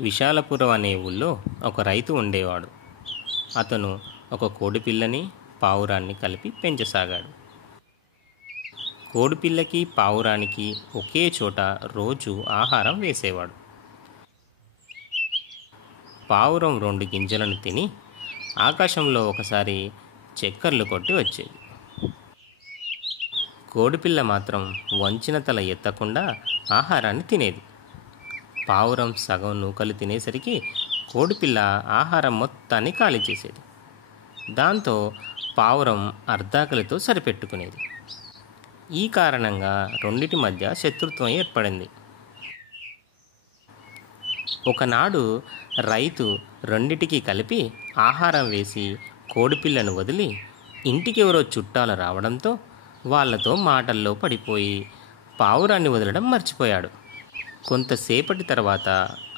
విశాలపురం అనే ఊళ్ళో ఒక రైతు ఉండేవాడు. అతను ఒక కోడిపిల్లని పావురాన్ని కలిపి పెంచసాగాడు. కోడిపిల్లకి పావురానికి ఒకే చోట రోజు ఆహారం వేసేవాడు. పావురం 2 గింజలను తిని ఆకాశంలో ఒకసారి చక్కర్లు కొట్టి వచ్చేది. కోడిపిల్ల మాత్రం వంచిన తల ఎత్తకుండా ఆహారాన్ని తినేది. పావురం సగం నూకలు తినేసరికి కోడిపిల్ల ఆహారం మొత్తాన్ని ఖాళీ చేసేది. దాంతో పావురం అర్ధాకలితో సరిపెట్టుకునేది. ఈ కారణంగా రెండిటి మధ్య శత్రుత్వం ఏర్పడింది. ఒకనాడు రైతు రెండిటికి కలిపి ఆహారం వేసి కోడిపిల్లను వదిలి ఇంటికి ఎవరో చుట్టాలు రావడంతో వాళ్లతో మాటల్లో పడిపోయి పావురాన్ని వదలడం మర్చిపోయాడు. కొంతసేపటి తర్వాత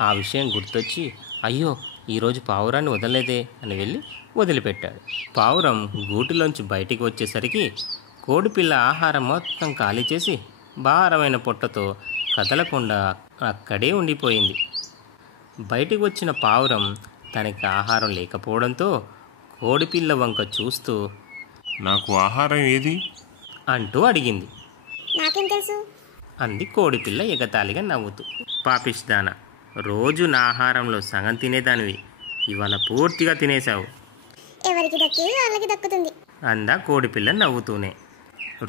ఆ విషయం గుర్తొచ్చి, అయ్యో, ఈరోజు పావురాన్ని వదలలేదే అని వెళ్ళి వదిలిపెట్టాడు. పావురం గూటిలోంచి బయటికి వచ్చేసరికి కోడిపిల్ల ఆహారం మొత్తం ఖాళీ చేసి భారమైన పొట్టతో కదలకుండా అక్కడే ఉండిపోయింది. బయటికి వచ్చిన పావురం తనకి ఆహారం లేకపోవడంతో కోడిపిల్ల వంక చూస్తూ, నాకు ఆహారం ఏది అంటూ అడిగింది. నాకేం తెలుసు అంది కోడిపిల్ల ఎగతాళిగా నవ్వుతూ. పాపిష్దానా, రోజు నా ఆహారంలో సగం తినేదానివి, ఇవాళ పూర్తిగా తినేశావు. ఎవరికి దక్కి వాళ్ళకి దక్కుతుంది అందా కోడిపిల్ల నవ్వుతూనే.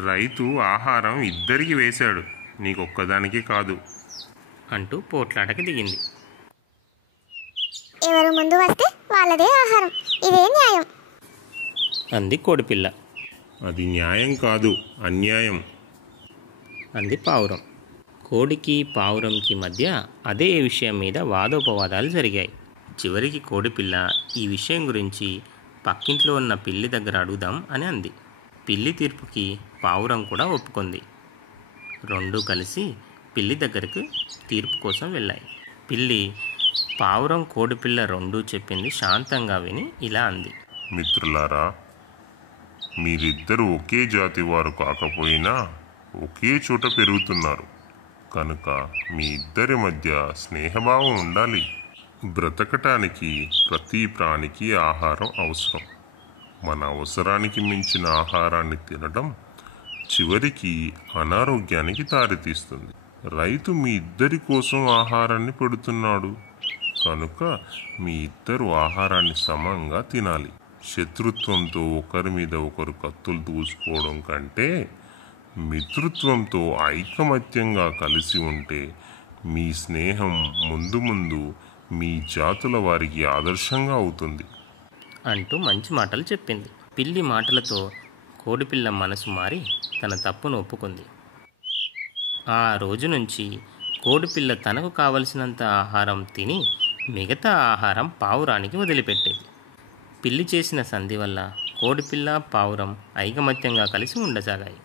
రైతు ఆహారం ఇద్దరికి వేశాడు, నీకొక్కదానికి కాదు అంటూ పోట్లాటకి దిగింది. ఎవరు ముందు వస్తే వాళ్ళదే ఆహారం, ఇదే న్యాయం అంది కోడిపిల్ల. అది న్యాయం కాదు, అన్యాయం అంది పావురం. కోడికి పావురంకి మధ్య అదే విషయం మీద వాదోపవాదాలు జరిగాయి. చివరికి కోడిపిల్ల ఈ విషయం గురించి పక్కింట్లో ఉన్న పిల్లి దగ్గర అడుగుదాం అని అంది. పిల్లి తీర్పుకి పావురం కూడా ఒప్పుకుంది. రెండూ కలిసి పిల్లి దగ్గరికి తీర్పు కోసం వెళ్ళాయి. పిల్లి పావురం కోడిపిల్ల రెండూ చెప్పింది శాంతంగా విని ఇలా అంది. మిత్రులారా, మీరిద్దరూ ఒకే జాతి వారు కాకపోయినా ఒకే చోట పెరుగుతున్నారు కనుక మీ ఇద్దరి మధ్య స్నేహభావం ఉండాలి. బ్రతకటానికి ప్రతి ప్రాణికి ఆహారం అవసరం. మన అవసరానికి మించిన ఆహారాన్ని తినడం చివరికి అనారోగ్యానికి దారితీస్తుంది. రైతు మీ ఇద్దరి కోసం ఆహారాన్ని పెడుతున్నాడు కనుక మీ ఇద్దరు ఆహారాన్ని సమంగా తినాలి. శత్రుత్వంతో ఒకరి మీద ఒకరు కత్తులు దూసుకోవడం కంటే మిత్రుత్వంతో ఐకమత్యంగా కలిసి ఉంటే మీ స్నేహం ముందు ముందు మీ జాతుల వారికి ఆదర్శంగా అవుతుంది అంటూ మంచి మాటలు చెప్పింది. పిల్లి మాటలతో కోడిపిల్ల మనసు మారి తన తప్పును ఒప్పుకుంది. ఆ రోజు నుంచి కోడిపిల్ల తనకు కావలసినంత ఆహారం తిని మిగతా ఆహారం పావురానికి వదిలిపెట్టేది. పిల్లి చేసిన సంధి వల్ల కోడిపిల్ల పావురం ఐకమత్యంగా కలిసి ఉండసాగాయి.